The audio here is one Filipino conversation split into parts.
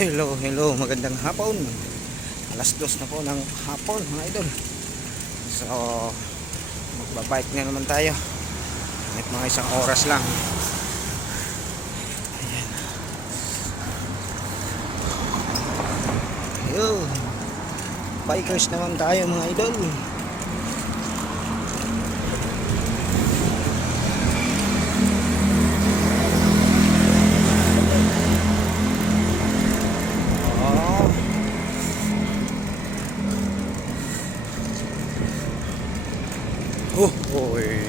Hello, hello, magandang hapon. Alas 2 na po ng hapon mga idol. So, magbabike na naman tayo. Kahit mga isang oras lang. Ayan. Ayun. Bikers naman tayo mga idol. Oh, oy.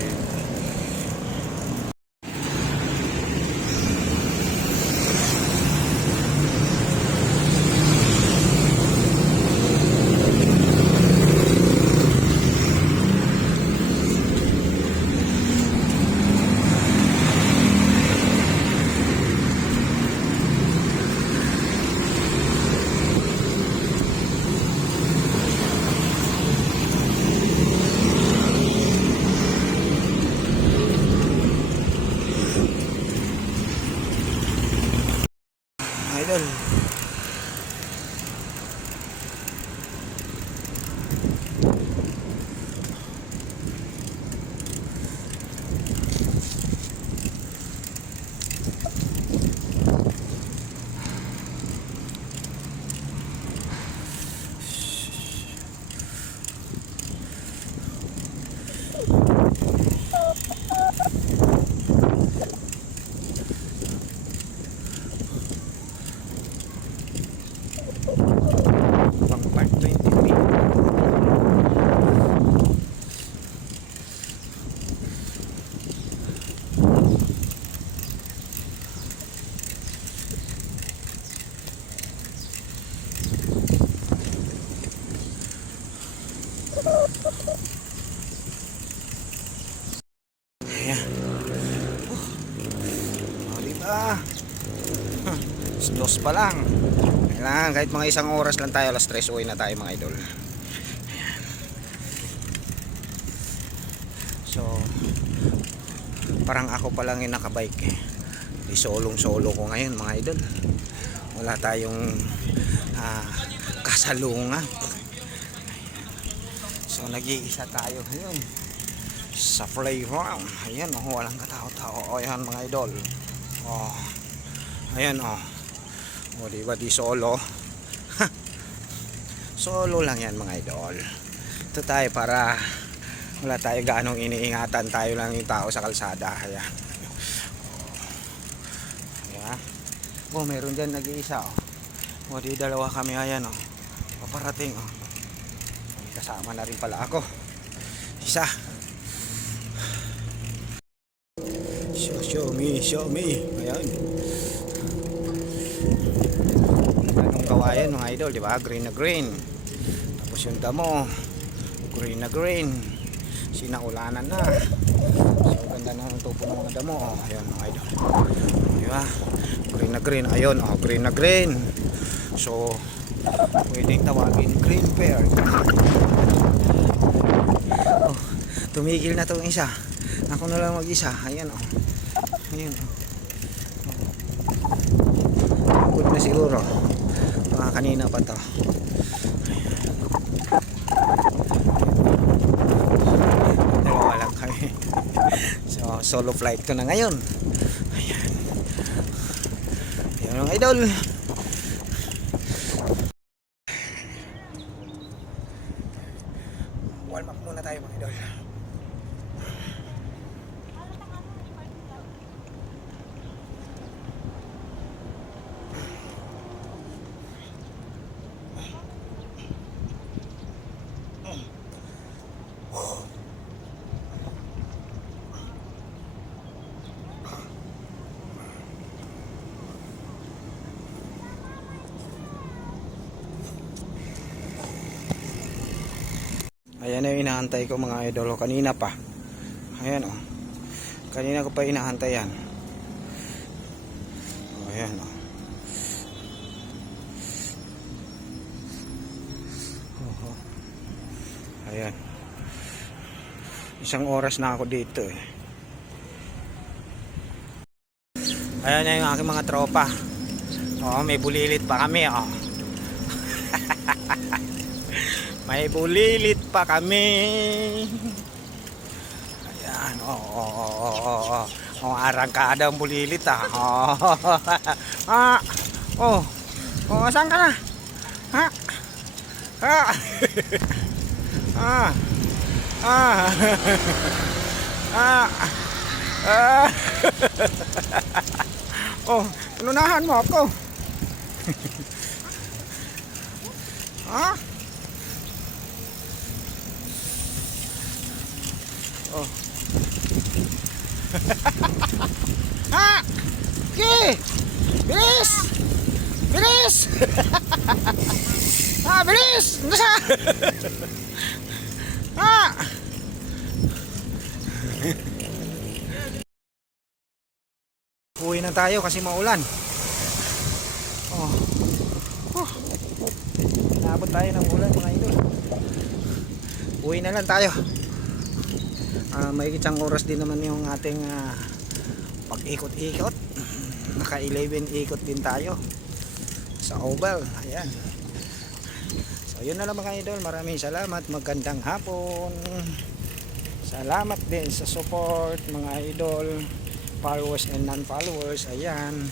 Idol. Pang part 23. Ayan. Diba? Dos pa lang. Kailangan kahit mga isang oras lang tayo, alas 3 uwi na tayo mga idol. Ayan. So, parang ako pa lang yung nakabike. Di solo ko ngayon mga idol. Wala tayong kasalungan. So, nag-iisa tayo ngayon sa playground. Ayan, oh, walang katao-tao. Ayan mga idol. Oh, ayan, oh. O, diba di solo? Solo lang yan mga idol. Ito tayo para wala tayo ganong iniingatan. Tayo lang yung tao sa kalsada. Ayan. Ayan. Oh, meron dyan nag-iisa. O, di dalawa kami. Ayan, oh. Paparating, oh. Kasama na rin pala ako. Isa. Show me. Ayan. Anong kawayan mga idol, di ba? Green na green. Tapos yung damo, green na green. Sinaulanan na. So ganda na ng tupo ng mga damo. Oh, ayan mga idol. Di ba? Green na green. Ayun, oh, green na green. So pwedeng tawagin green pair. Oh, tumigil na tong isa. Ako na lang mag-isa. Ayan, oh. Ayan, oh. Good na siguro. Mga kanina pa to. Dalawa lang kami. So solo flight ko na ngayon. Ayan. Ayan mga idol. Warm up muna tayo mga idol. Ayan na yung inaantay ko mga idol. Kanina pa. Ayan, oh. Kanina ko pa inaantay yan. Ayan, oh. Ayan. Isang oras na ako dito eh. Ayan na yung aking mga tropa. Oh, may bulilit pa kami, oh. May bulilit pa kami. Ayan, oh, oh, oh, oh, oh, oh. Oh, arangkada ang bulilit, ah. Oh, ah, oh, oh, saan ka na? Ha? Ha? Ah, ah, ah, ah. Oh, lunahan mo ako. Ha? Oh. Ha? Okay. Bilis! Bilis! Ah, bilis! Nasa? Ah! Uwi na tayo kasi maulan. Oh. Naabot tayo ng ulan mga idol. Uwi na lang tayo. May isang oras din naman yung ating pag-ikot-ikot. Naka 11 ikot din tayo sa oval. Ayan. So yun na lang mga idol. Maraming salamat. Magandang hapon. Salamat din sa support mga idol, followers and non-followers. Ayan.